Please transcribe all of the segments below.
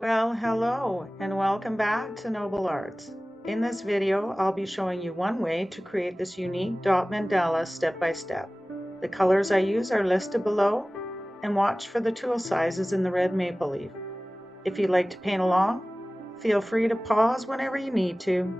Well, hello and welcome back to Noble Arts. In this video, I'll be showing you one way to create this unique dot mandala step by step. The colors I use are listed below, and watch for the tool sizes in the red maple leaf. If you'd like to paint along, feel free to pause whenever you need to.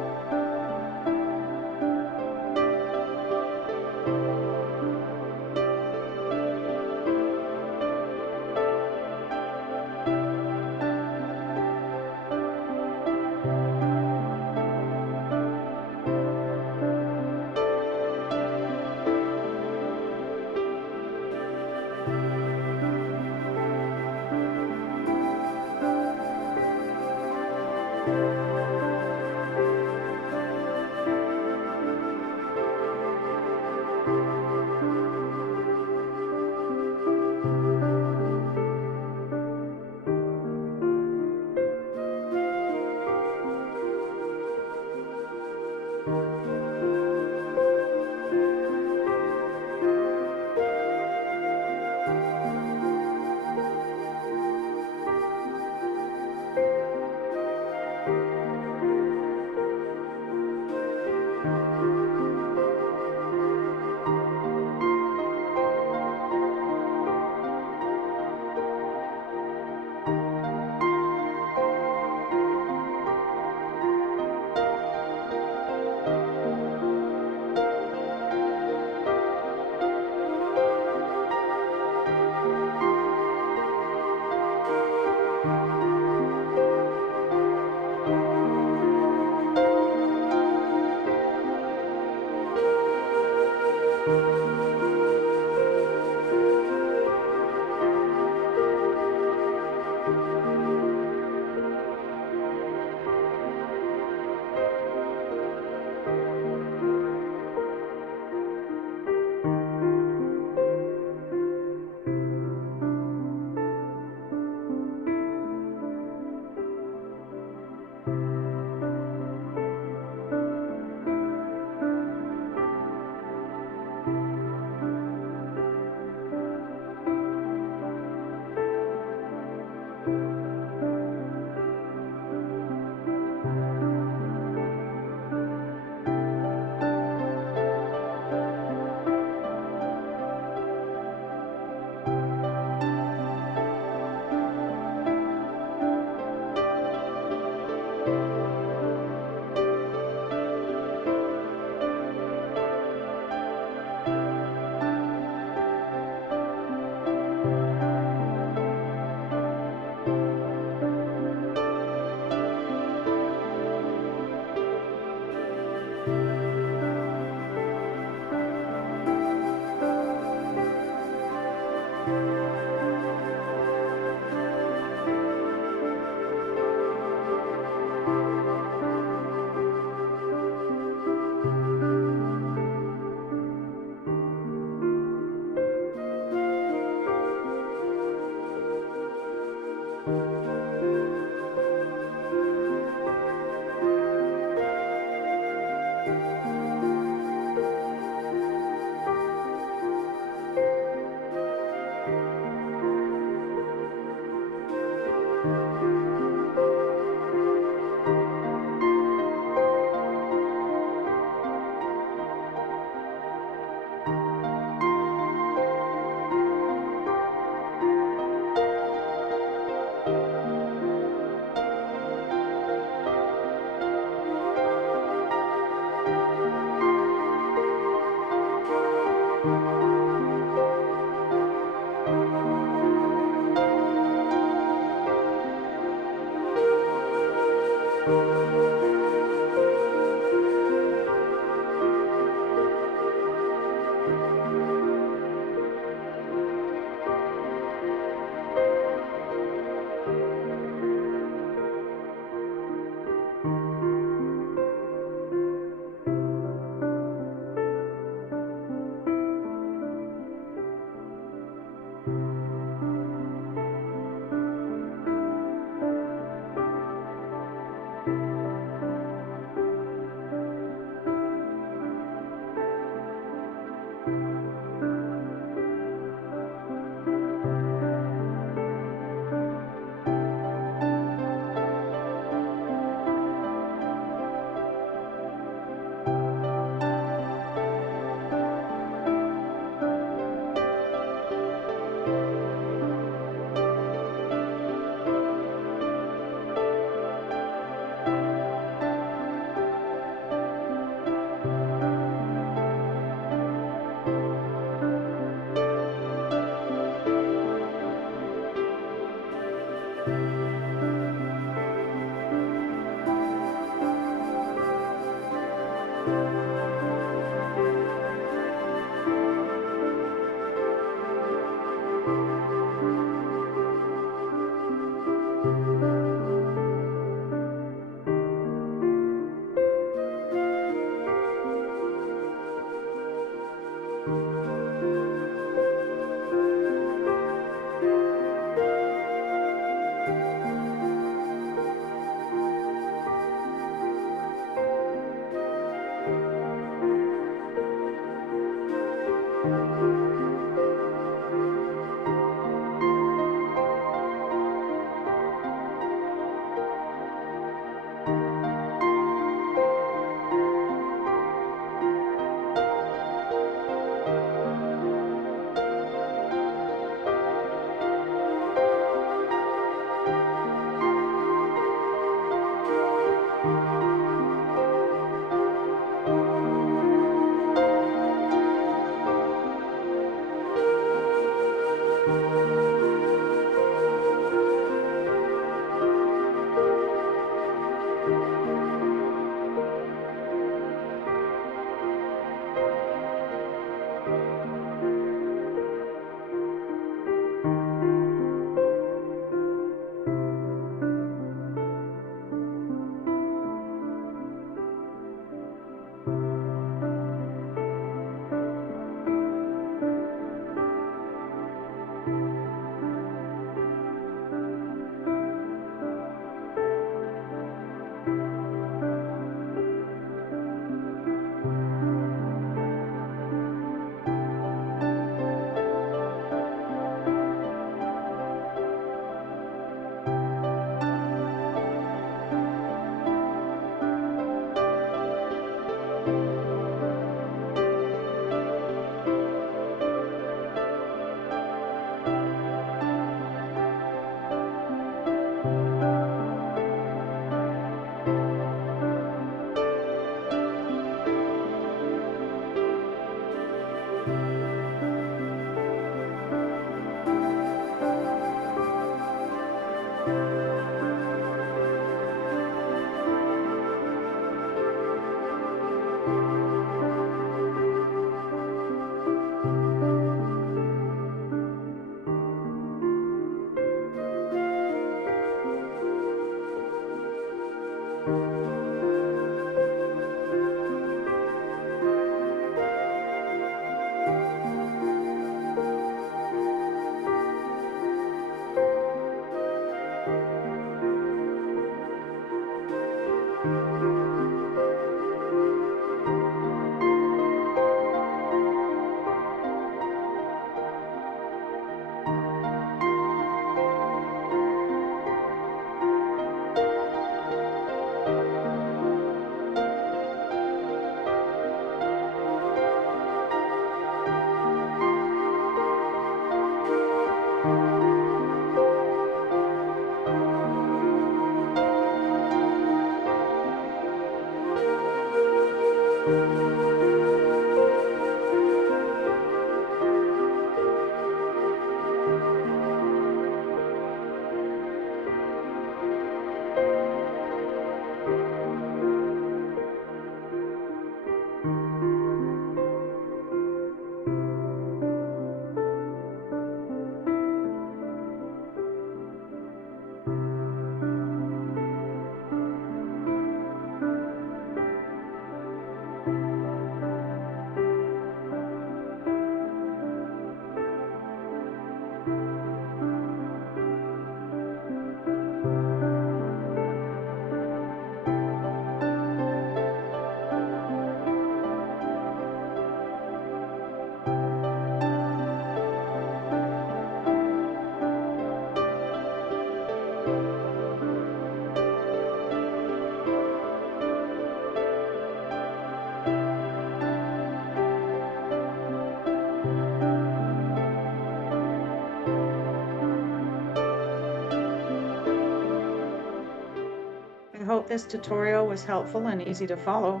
I hope this tutorial was helpful and easy to follow.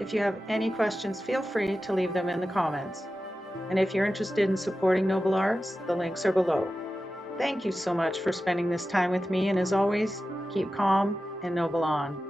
If you have any questions, feel free to leave them in the comments. And if you're interested in supporting Noble Arts, the links are below. Thank you so much for spending this time with me, and as always, keep calm and noble on.